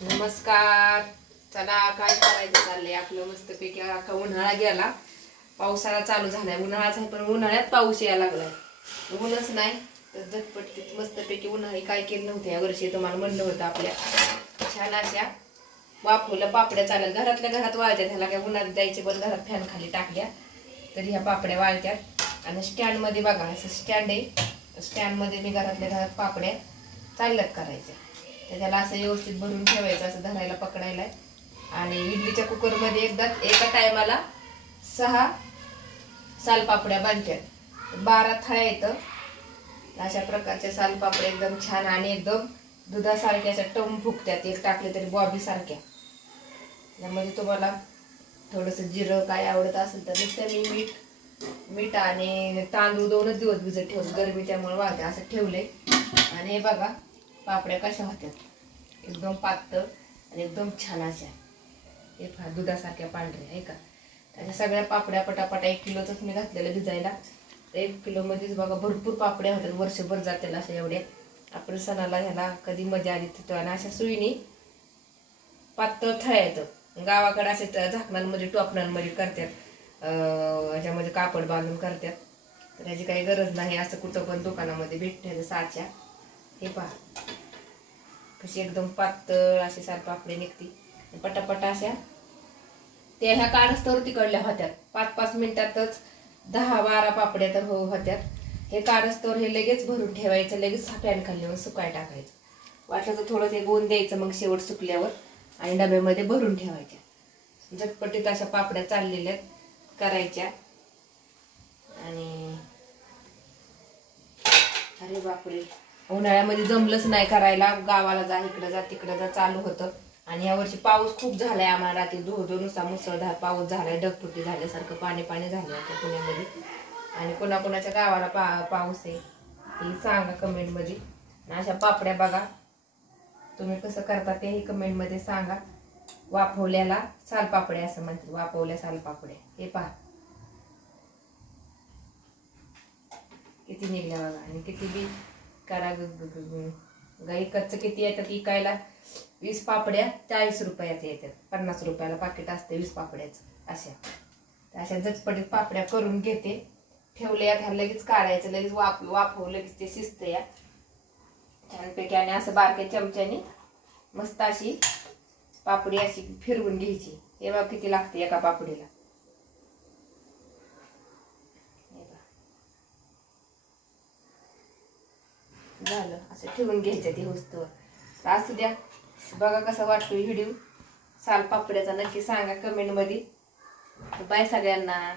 नमस्कार. चला काय करायचं चाललंय आपलं मस्तपैकी. आता उन्हाळा गेला, पावसाळा चालू झालाय. उन्हाळाच आहे पण उन्हाळ्यात पाऊस यायला लागलाय. ऊनच नाही तर झटपट मस्तपैकी उन्हाळी काय केलं नव्हतं या वर्षी. तुम्हाला म्हणलं होतं आपल्या छान अशा वाफवल्या पापड्या चालेल. घरातल्या घरात वाळत्यात. ह्याला काय उन्हात जायचे पण घरात फॅन खाली टाकल्या तरी ह्या पापड्या वाळत्यात. आणि स्टँड मध्ये बघा असं स्टँड आहे. स्टँड मध्ये मी घरातल्या घरात पापड्या चालल्यात करायच्या. तर त्याला असं व्यवस्थित भरून ठेवायचं, असं धरायला पकडायला. आणि इडलीच्या कुकरमध्ये एका टायमाला 6 सालपापड्या बांधतात. 12 थाळ्या येतं. अशा प्रकारच्या सालपापड्या एकदम छान आणि एकदम दुधासारख्या अशा टम फुगत्यात. एक टाकले तरी बॉबी सारख्या. त्यामध्ये तुम्हाला थोडंसं जिरं काय आवडत असेल तर नुसतं मी मीठ आणि तांदूळ 2 दिवस भिजत ठेवून गरमी त्यामुळे वाळते असं ठेवलंय. आणि हे बघा पापड्या कशा होत्यात, एकदम पातळ आणि एकदम छान अशा. हे फार दुधासारख्या पांढऱ्या आहे का. त्याच्या सगळ्या पापड्या पटापटा 1 किलोच मी घातलेलं भिजायला. तर 1 किलो मध्येच बघा भरपूर पापड्या होतात. वर्षभर जातील अशा एवढ्या. आपण सणाला ह्याला कधी मजा आली तिथं. आणि अशा सुईनी पातळ थळ्या येतं. गावाकडे असे झाकणांमध्ये टोपणांमध्ये करतात, ह्याच्यामध्ये कापड बांधून करतात. तर ह्याची काही गरज नाही. असं कुठं पण दुकानामध्ये भेटते साच्या. हे पहा कशी एकदम पातळ अशी सालपापडी निघती. पटापटा अशा त्या ह्या काढस्तवर तिकडल्या होत्यात. 5-5 मिनिटातच 10-12 पापड्या तर होत्यात. हे काढस्तवर हे लगेच भरून ठेवायचं. लगेच फॅन खाली सुकाय टाकायचं. वाटलं तर थोडं ते गोंद द्यायचं मग शेवट सुकल्यावर. आणि डब्यामध्ये भरून ठेवायच्या. झटपटीत अशा पापड्या चाललेल्या करायच्या. आणि अरे बापरे, उन्हाळ्यामध्ये जमलंच नाही करायला. गावाला जा, इकडं जा, तिकडं जा चालू होतं. आणि यावर्षी पाऊस खूप झालाय. आम्हाला रात्री नुसता मुसळधार पाऊस झालाय. ढगफुटी झाल्यासारखं पाणी झालं आता पुण्यामध्ये. आणि कोणाकोणाच्या गावाला पाऊस आहे हे सांगा कमेंटमध्ये. अशा पापड्या बघा तुम्ही कसं करता तेही कमेंटमध्ये सांगा. वाफवल्याला सालपापड्या असं म्हणतात. वाफवल्या सालपापड्या. हे पहा किती निघल्या बघा. आणि किती बी करा. गाई कच्च किती येतात इकायला. 20 पापड्या 40 रुपयाच्या येतात. 50 रुपयाला पाकिट असते 20 पापड्याचं. अशा झटपटीत पापड्या करून घेते. ठेवल्या ह्या लगेच काढायचं. लगेच वाफवलं लगेच ते शिजतं या छानपैकी. आणि असं बारक्या चमच्याने मस्त अशी पापडी अशी फिरवून घ्यायची. हे बघा किती लागते एका पापडीला. झालं असं ठेवून घ्यायचं ते वस्तूवर. असू द्या. बघा कसा वाटतोय व्हिडिओ सालपापड्याचा नक्की सांगा कमेंटमध्ये. बाय सगळ्यांना.